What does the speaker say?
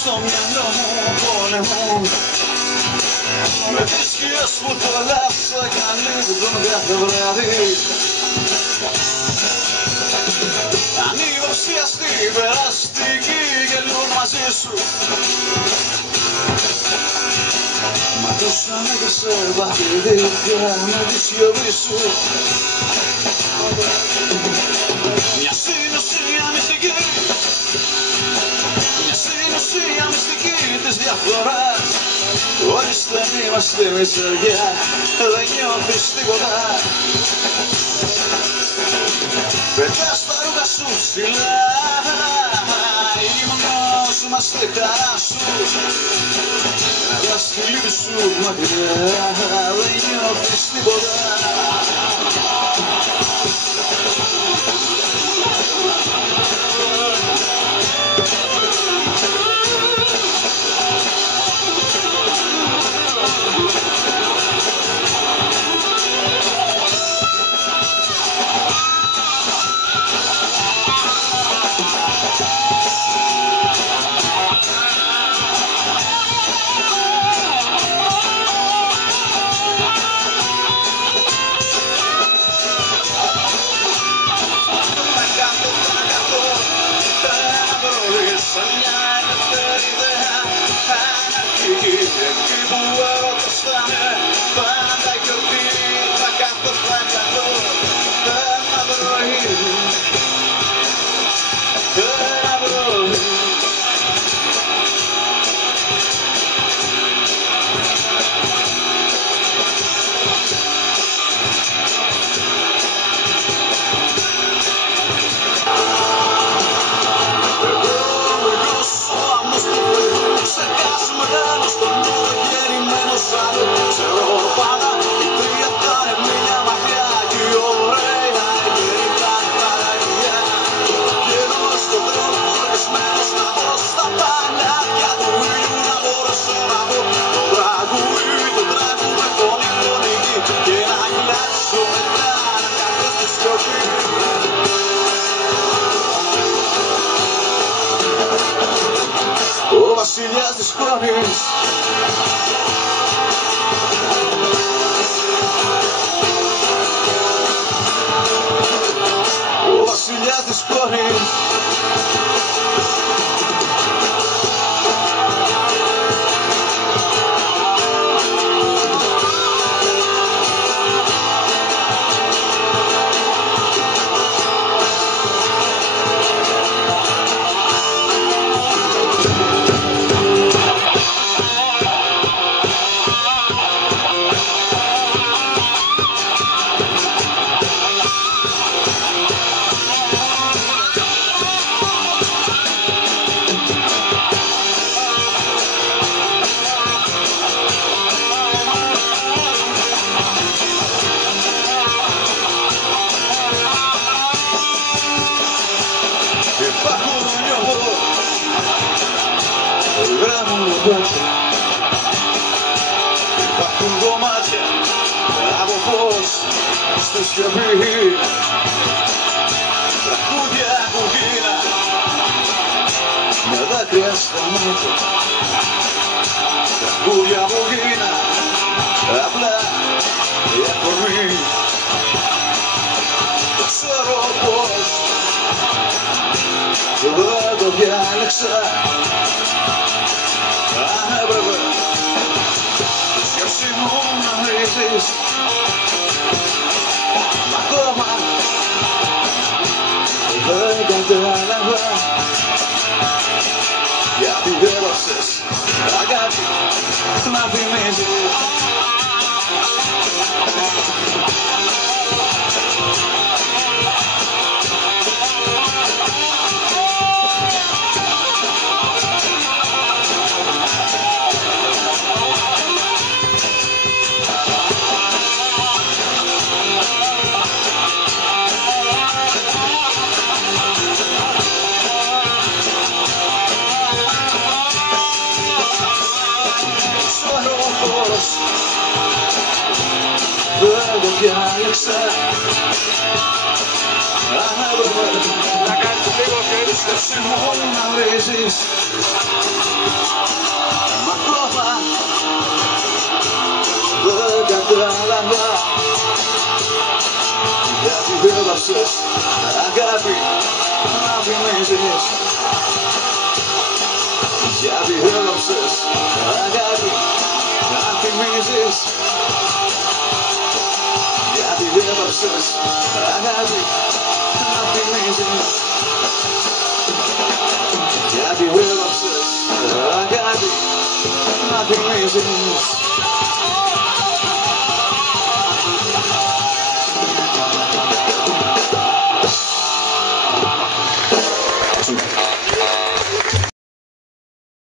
Στο μυαλό μου πόλεμο με τις σκιές που θολάψα καλύπτουν κάθε βράδυ. Ανοίγω ουσιαστή περαστική γελούν μαζί σου. Ματώσαμε και σε βαθύδια με τη σιωπή σου. Μια συνουσία μυστική, μια συνουσία μυστική της διαφθοράς. Όλοι δεν είμαστε μιζεριά, δεν νιώθεις τίποτα. Πετάς τα ρούχα σου ψηλά, η μονός είμαστε χαρά σου. Κρατάς τη λύπη σου μακριά, δεν νιώθεις τίποτα. Εκεί που έρωτας θα είναι πάντα γιορτή, θα κάθω θα καθώ ένα πρωί, ένα πρωί. Ο βασιλιάς της σκόνης, ο βασιλιάς της σκόνης. Υπάρχουν κομμάτια από φως στη σιωπή, τραγούδια που γίνα με δάκρυα στα μάτια, τραγούδια που γίνα απλά η αφορμή. Ξέρω πως δεν το διάλεξα, αν έπρεπε σκέψη μου να βρίζεις, μα ακόμα δεν κατάλαβα γιατί έλαψες, αγάπη, να θυμίζεις. Δεν το διάλεξα. Να κάνεις λίγο χέρι. Εσύ μόνο να βρίζεις. Μα ακόμα δεν κατάλαβα. Γιατί έλαψες, αγάπη, να θυμίζεις. Γιατί έλαψες, αγάπη, να θυμίζεις. Γιατί έλαψες, αγάπη, να θυμίζεις. Γιατί έλαψες, αγάπη, να θυμίζεις.